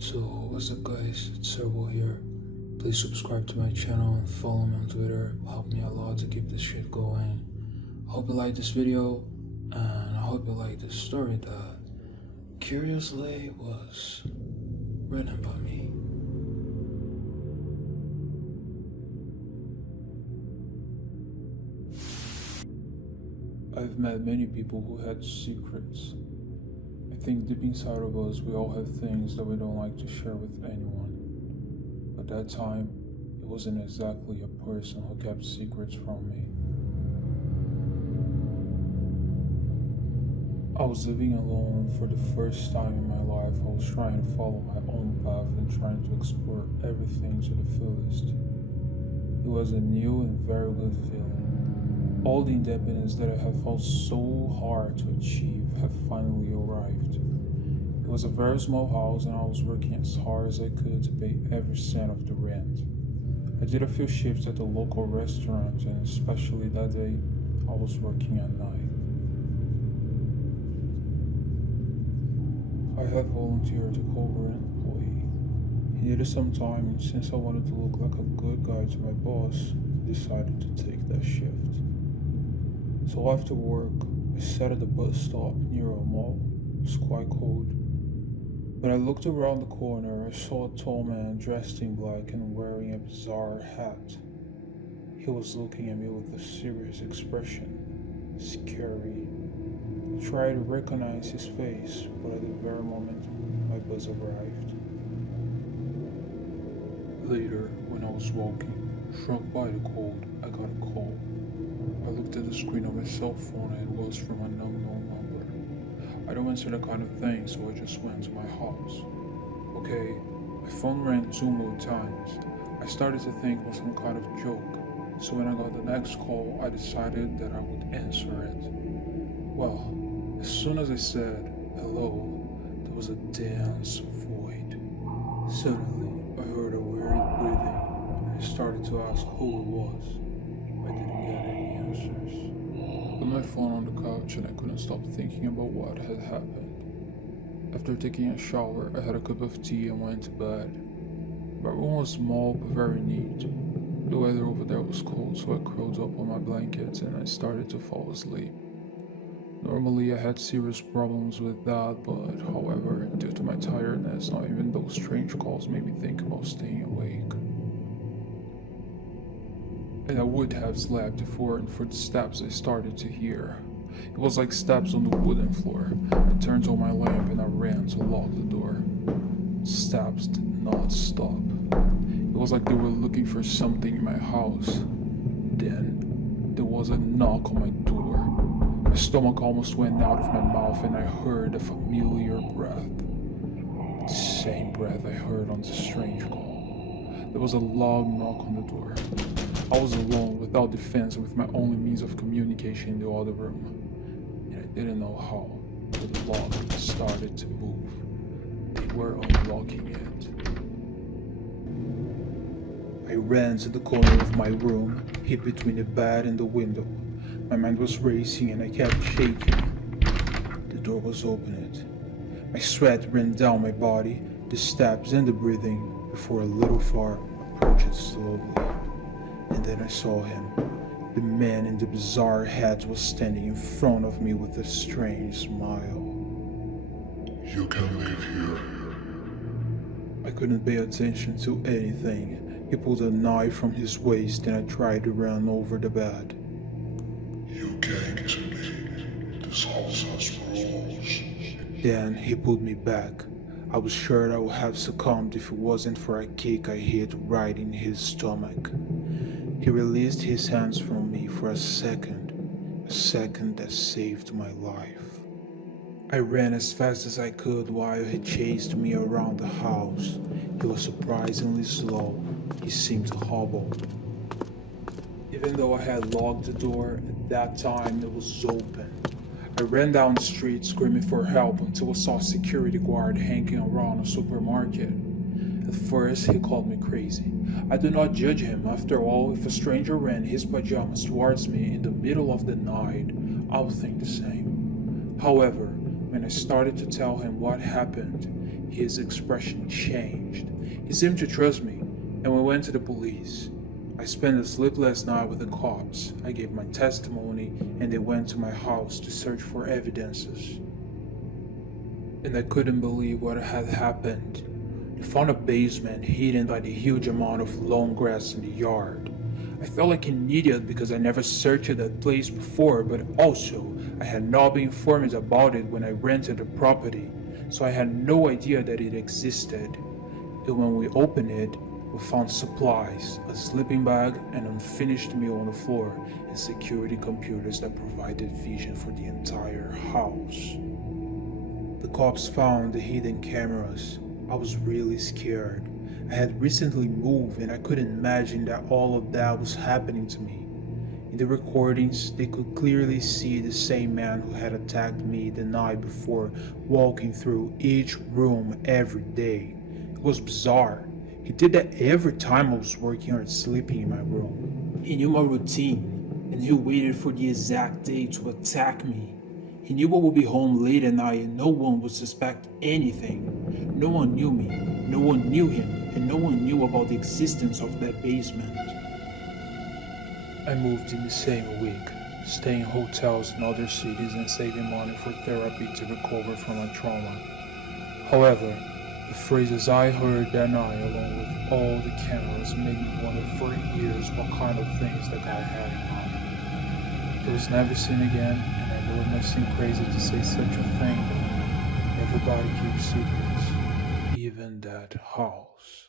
So what's up guys, it's Servo here. Please subscribe to my channel and follow me on Twitter. It will help me a lot to keep this shit going. I hope you like this video and I hope you like this story that curiously was written by me. I've met many people who had secrets. I think deep inside of us we all have things that we don't like to share with anyone. At that time, it wasn't exactly a person who kept secrets from me. I was living alone for the first time in my life. I was trying to follow my own path and trying to explore everything to the fullest. It was a new and very good feeling. All the independence that I have fought so hard to achieve have finally arrived. It was a very small house and I was working as hard as I could to pay every cent of the rent. I did a few shifts at the local restaurant and especially that day, I was working at night. I had volunteered to cover an employee. He needed some time and since I wanted to look like a good guy to my boss, I decided to take that shift. So after work, I sat at the bus stop near a mall. It was quite cold. When I looked around the corner, I saw a tall man dressed in black and wearing a bizarre hat. He was looking at me with a serious expression. Scary. I tried to recognize his face, but at the very moment, my bus arrived. Later, when I was walking, shrunk by the cold, I got a call. I looked at the screen of my cell phone and it was from an unknown number. I don't answer that kind of thing, so I just went to my house. Okay, my phone rang 2 more times. I started to think it was some kind of joke, so when I got the next call, I decided that I would answer it. Well, as soon as I said hello, there was a dense void. Suddenly, I heard a weird breathing and I started to ask who it was. I didn't get any answers. I put my phone on the couch and I couldn't stop thinking about what had happened. After taking a shower, I had a cup of tea and went to bed. My room was small but very neat. The weather over there was cold, so I curled up on my blankets and I started to fall asleep. Normally I had serious problems with that, but however, due to my tiredness, not even those strange calls made me think about staying awake. And I would have slept if it weren't for the steps I started to hear. It was like steps on the wooden floor. I turned on my lamp and I ran to lock the door. Steps did not stop. It was like they were looking for something in my house. Then, there was a knock on my door. My stomach almost went out of my mouth and I heard a familiar breath. The same breath I heard on the strange call. There was a loud knock on the door. I was alone, without defense, and with my only means of communication in the other room. And I didn't know how, but the lock started to move. They were unlocking it. I ran to the corner of my room, hid between the bed and the window. My mind was racing and I kept shaking. The door was opened. My sweat ran down my body, the steps and the breathing, before a little far approached slowly. And then I saw him. The man in the bizarre hat was standing in front of me with a strange smile. You can live here. I couldn't pay attention to anything. He pulled a knife from his waist and I tried to run over the bed. You came to me. This house has rules. Then he pulled me back. I was sure I would have succumbed if it wasn't for a kick I hit right in his stomach. He released his hands from me for a second that saved my life. I ran as fast as I could while he chased me around the house. He was surprisingly slow. He seemed to hobble. Even though I had locked the door, at that time it was open. I ran down the street screaming for help until I saw a security guard hanging around a supermarket. At first, he called me crazy. I do not judge him. After all, if a stranger ran his pajamas towards me in the middle of the night, I would think the same. However, When I started to tell him what happened, his expression changed. He seemed to trust me, and we went to the police. I spent a sleepless night with the cops. I gave my testimony, and they went to my house to search for evidences. And I couldn't believe what had happened. They found a basement hidden by the huge amount of long grass in the yard. I felt like an idiot because I never searched that place before, but also I had not been informed about it when I rented the property, so I had no idea that it existed. And when we opened it, we found supplies, a sleeping bag, an unfinished meal on the floor, and security computers that provided vision for the entire house. The cops found the hidden cameras. I was really scared. I had recently moved and I couldn't imagine that all of that was happening to me. In the recordings, they could clearly see the same man who had attacked me the night before walking through each room every day. It was bizarre. He did that every time I was working or sleeping in my room. He knew my routine, and he waited for the exact day to attack me. He knew I would be home late at night and no one would suspect anything. No one knew me, no one knew him, and no one knew about the existence of that basement. I moved in the same week, staying in hotels in other cities and saving money for therapy to recover from my trauma. However, the phrases I heard that night, along with all the cameras, made me wonder for years what kind of things that guy had in mind. It was never seen again, and I know it must seem crazy to say such a thing, but everybody keeps secrets, even that house.